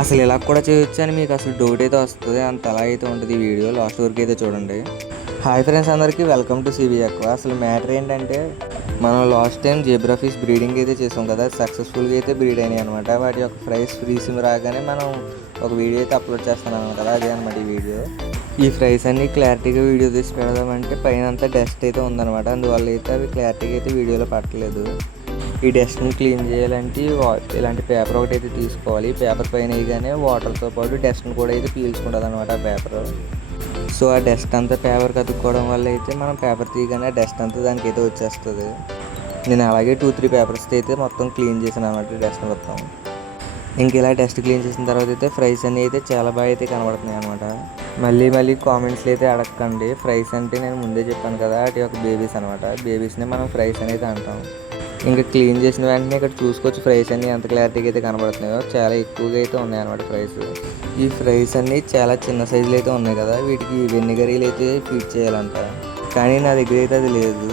అసలు ఇలా కూడా చేయొచ్చు అని మీకు అసలు డౌట్ అయితే వస్తుంది. అంత అలా అయితే ఉంటుంది ఈ వీడియో, లాస్ట్ వరకు అయితే చూడండి. హాయ్ ఫ్రెండ్స్, అందరికీ వెల్కమ్ టు సిబి ఎక్కువ. అసలు మ్యాటర్ ఏంటంటే, మనం last time zebra fish breeding అయితే చేసాం కదా, సక్సెస్ఫుల్గా అయితే బ్రీడ్ అయినాయి అనమాట. వాటి యొక్క ఫ్రైస్ ఫ్రీసింగ్ రాగానే మనం ఒక వీడియో అయితే అప్లోడ్ చేస్తున్నాం కదా, అదే అనమాట ఈ వీడియో. ఈ ఫ్రైస్ అన్ని క్లారిటీగా వీడియో తీసి పెడదామంటే పైన అంతా డస్ట్ అయితే ఉందన్నమాట. అందువల్ల అయితే అవి క్లారిటీగా అయితే వీడియోలో పట్టలేదు. ఈ డస్ట్ని క్లీన్ చేయాలంటే ఇలాంటి పేపర్ ఒకటి అయితే తీసుకోవాలి. పేపర్ పైన వేయగానే వాటర్తో పాటు డస్ట్ని కూడా అయితే పీల్చుకుంటుంది అనమాట ఆ పేపర్. సో ఆ డస్ట్ అంతా పేపర్ కతుక్కోవడం వల్ల అయితే మనం పేపర్ తీయగానే డస్ట్ అంతా దానికైతే వచ్చేస్తుంది. నేను అలాగే 2-3 పేపర్స్తో అయితే మొత్తం క్లీన్ చేశాను అనమాట డస్ట్ మొత్తం. ఇంక ఇలా డస్ట్ క్లీన్ చేసిన తర్వాత అయితే ఫ్రైస్ అన్నీ అయితే చాలా బాగా అయితే కనబడుతున్నాయి అనమాట. మళ్ళీ కామెంట్స్లో అయితే అడగండి. ఫ్రైస్ అంటే నేను ముందే చెప్పాను కదా, అటు ఒక బేబీస్ అనమాట. బేబీస్నే మనం ఫ్రైస్ అనేది అంటాం. ఇంకా క్లీన్ చేసిన వెంటనే ఇక్కడ చూసుకోవచ్చు ఫ్రైస్ అన్నీ ఎంత క్లారిటీగా అయితే కనబడుతున్నాయో. చాలా ఎక్కువగా అయితే ఉన్నాయన్నమాట ఫ్రైస్. ఈ ఫ్రైస్ అన్నీ చాలా చిన్న సైజులో అయితే ఉన్నాయి కదా, వీటికి వెనిగరీలు అయితే ఫీడ్ చేయాలంట. కానీ నా దగ్గర అయితే అది లేదు.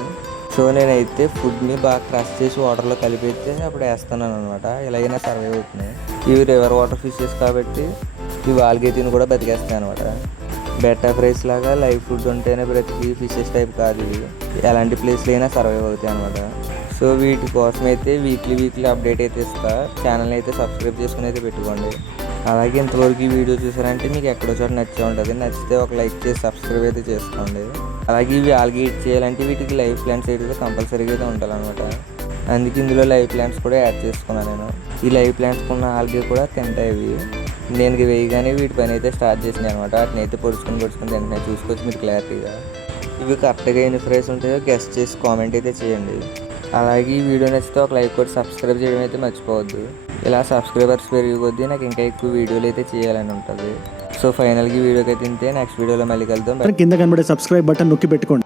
సో నేనైతే ఫుడ్ని బాగా క్రష్ చేసి వాటర్లో కలిపి అప్పుడు వేస్తున్నాను అనమాట. ఇలాగైనా సర్వైవ్ అవుతున్నాయి. ఇవి రివర్ వాటర్ ఫిషెస్ కాబట్టి ఇవి ఆల్గేతిని కూడా బతికేస్తాయి అనమాట. బెటా ఫ్రైస్ లాగా లైవ్ ఫుడ్ ఉంటేనే బ్రతికి ఫిషెస్ టైప్ కాదు ఇవి. ఎలాంటి ప్లేస్లో అయినా సర్వైవ్ అవుతాయి అనమాట. సో వీటి కోసం అయితే వీక్లీ అప్డేట్ అయితే ఇస్తా. ఛానల్ని అయితే సబ్స్క్రైబ్ చేసుకుని అయితే పెట్టుకోండి. అలాగే ఇంతవరకు ఈ వీడియో చూసారంటే మీకు ఎక్కడో చోట నచ్చే ఉంటుంది. నచ్చితే ఒక లైక్ చేసి సబ్స్క్రైబ్ అయితే చేసుకోండి. అలాగే ఇవి ఆల్గే ఇట్ చేయాలంటే వీటికి లైవ్ ప్లాంట్స్ అయితే కంపల్సరీగా అయితే ఉండాలన్నమాట. అందుకే ఇందులో లైవ్ ప్లాంట్స్ కూడా యాడ్ చేసుకున్నాను నేను. ఈ లైవ్ ప్లాంట్స్ ఉన్న ఆల్గే కూడా తింటాయి ఇవి. నేను వేయగానే వీటి పని అయితే స్టార్ట్ చేసినాయి అనమాట. వాటిని అయితే పొడుచుకొని తింటున్నాయి. చూసుకోవచ్చు మీరు క్లారిటీగా. ఇవి కరెక్ట్గా ఎన్ని ఫ్రైస్ ఉంటాయో గెస్ట్ చేసి కామెంట్ అయితే చేయండి. అలాగే ఈ వీడియో నచ్చితే ఒక లైక్ కొట్టి సబ్స్క్రైబ్ చేయడం అయితే మర్చిపోవద్దు. ఇలా సబ్స్క్రైబర్స్ పెరిగి కొద్దీ నాకు ఇంకా ఎక్కువ వీడియోలు అయితే చేయాలని ఉంటుంది. సో ఫైనల్గా ఈ వీడియోకి అయితే తింటే నెక్స్ట్ వీడియోలో మళ్ళీ కలుద్దాం. కింద కనబడే సబ్స్క్రైబ్ బటన్ నొక్కి పెట్టుకోండి.